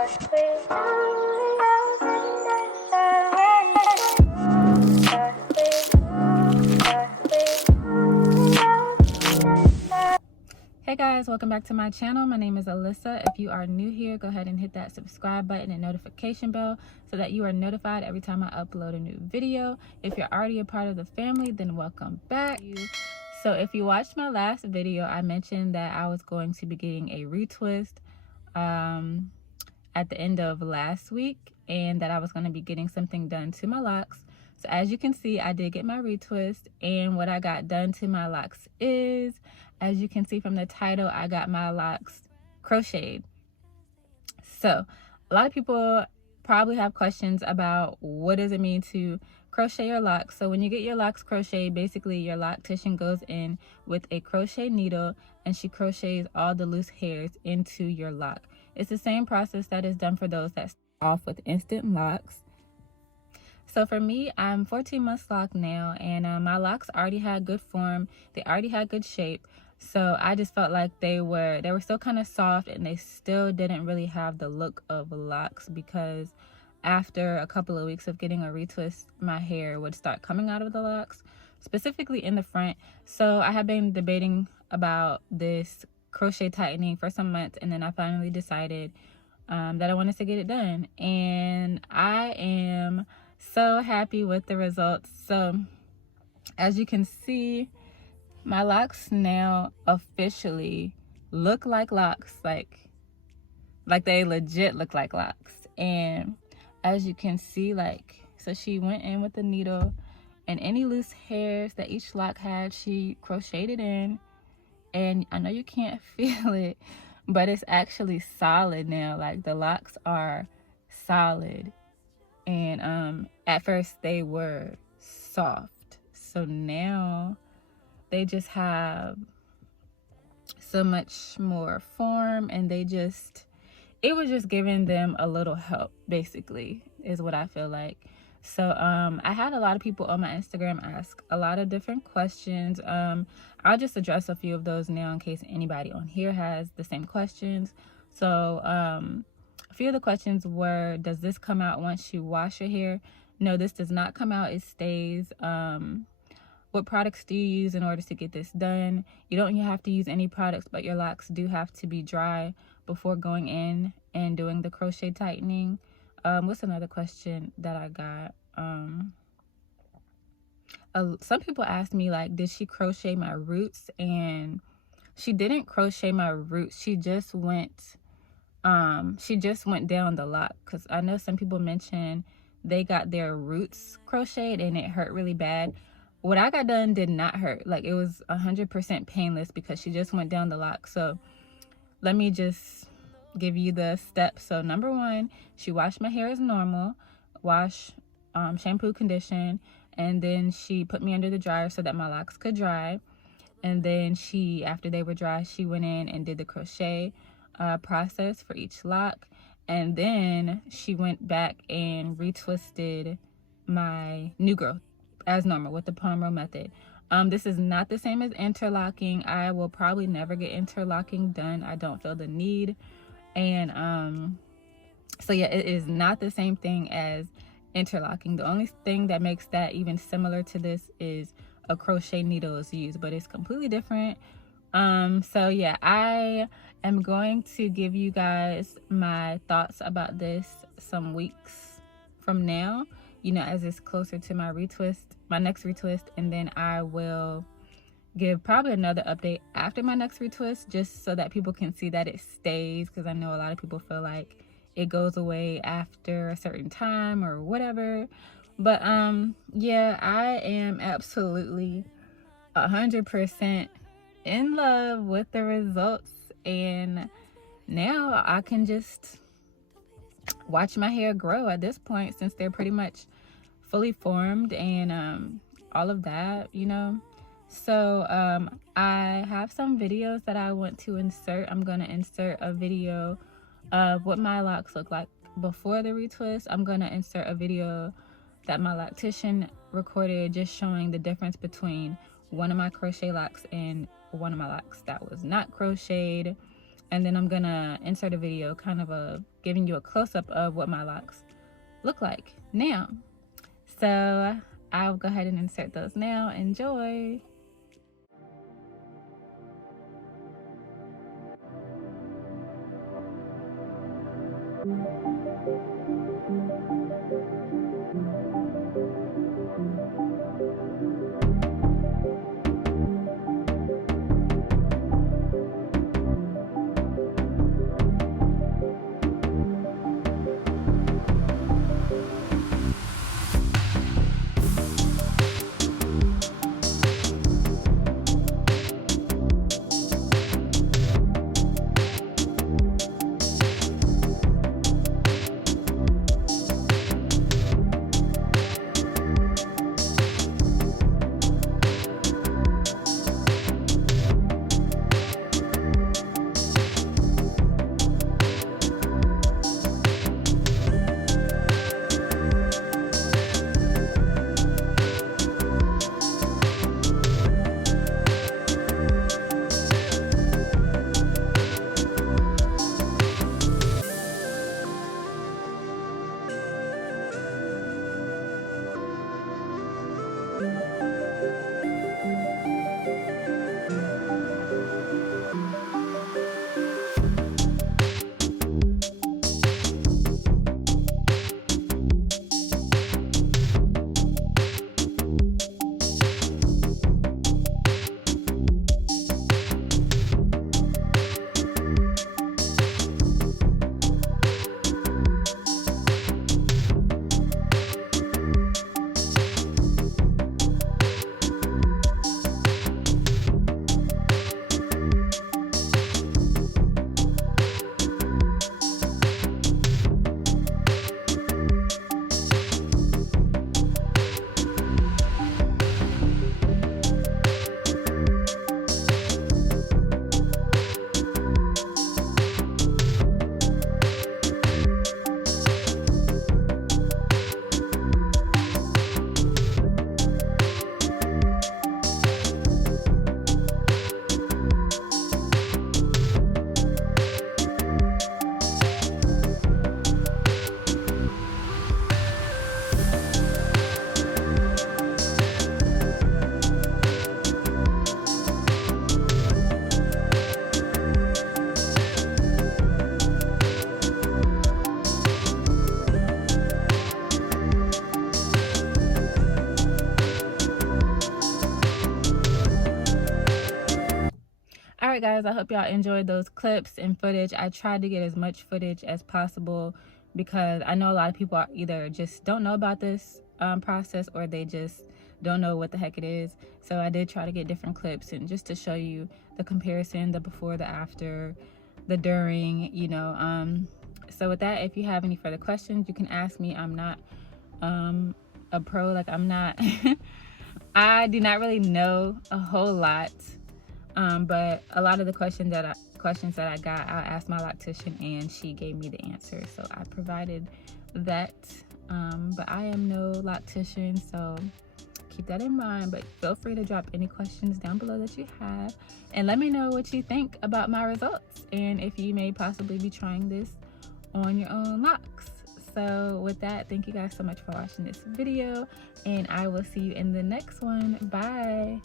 Hey guys, welcome back to my channel. My name is Alyssa. If you are new here, go ahead and hit that subscribe button and notification bell so that you are notified every time I upload a new video. If you're already a part of the family, then welcome back. So if you watched my last video, I mentioned that I was going to be getting a retwist at the end of last week, and that I was going to be getting something done to my locks. So as you can see, I did get my retwist, and what I got done to my locks is, as you can see from the title, I got my locks crocheted. So a lot of people probably have questions about what does it mean to crochet your locks. So when you get your locks crocheted, basically your loctician goes in with a crochet needle and she crochets all the loose hairs into your lock. It's the same process that is done for those that start off with instant locks. So for me, I'm 14 months locked now, and my locks already had good form. They already had good shape. So I just felt like they were still kind of soft, and they still didn't really have the look of locks, because after a couple of weeks of getting a retwist, my hair would start coming out of the locks, specifically in the front. So I have been debating about this crochet tightening for some months, and then I finally decided that I wanted to get it done, and I am so happy with the results. So as you can see, my locks now officially look like locks, like they legit look like locks. And as you can see, so she went in with the needle, and any loose hairs that each lock had, she crocheted in. And I know you can't feel it, but it's actually solid now. Like, the locks are solid. And at first they were soft, so now they just have so much more form, and it was just giving them a little help, basically, is what I feel like. So I had a lot of people on my Instagram ask a lot of different questions. I'll just address a few of those now in case anybody on here has the same questions. So a few of the questions were, does this come out once you wash your hair? No, this does not come out. It stays. What products do you use in order to get this done? You don't have to use any products, but your locks do have to be dry before going in and doing the crochet tightening. What's another question that I got? Some people asked me, like, did she crochet my roots? And she didn't crochet my roots. She just went down the lock, because I know some people mentioned they got their roots crocheted and it hurt really bad. What I got done did not hurt. Like, it was 100% painless because she just went down the lock. So let me just give you the steps. So number one, she washed my hair as normal, shampoo, condition, and then she put me under the dryer so that my locks could dry. And then after they were dry, she went in and did the crochet process for each lock, and then she went back and retwisted my new growth as normal with the palm row method. This is not the same as interlocking. I will probably never get interlocking done. I don't feel the need. And so yeah, it is not the same thing as interlocking. The only thing that makes that even similar to this is a crochet needle is used, but it's completely different. So yeah, I am going to give you guys my thoughts about this some weeks from now, as it's closer to my next retwist, and then I will give probably another update after my next retwist, just so that people can see that it stays, because I know a lot of people feel like it goes away after a certain time or whatever. But yeah, I am absolutely 100% in love with the results, and now I can just watch my hair grow at this point, since they're pretty much fully formed and all of that, So I have some videos that I want to insert. I'm going to insert a video of what my locks look like before the retwist. I'm going to insert a video that my loctician recorded, just showing the difference between one of my crochet locks and one of my locks that was not crocheted. And then I'm gonna insert a video, kind of a giving you a close-up of what my locks look like now. So I'll go ahead and insert those now. Enjoy. Alright guys, I hope y'all enjoyed those clips and footage. I tried to get as much footage as possible because I know a lot of people are either just don't know about this process, or they just don't know what the heck it is. So I did try to get different clips and just to show you the comparison, the before, the after, the during, you know. So with that, if you have any further questions, you can ask me. I'm not a pro, like I'm not I do not really know a whole lot, but a lot of the questions that I got, I asked my loctician and she gave me the answer, so I provided that. But I am no loctician, so keep that in mind. But feel free to drop any questions down below that you have, and let me know what you think about my results, and if you may possibly be trying this on your own locks. So with that, thank you guys so much for watching this video, and I will see you in the next one. Bye.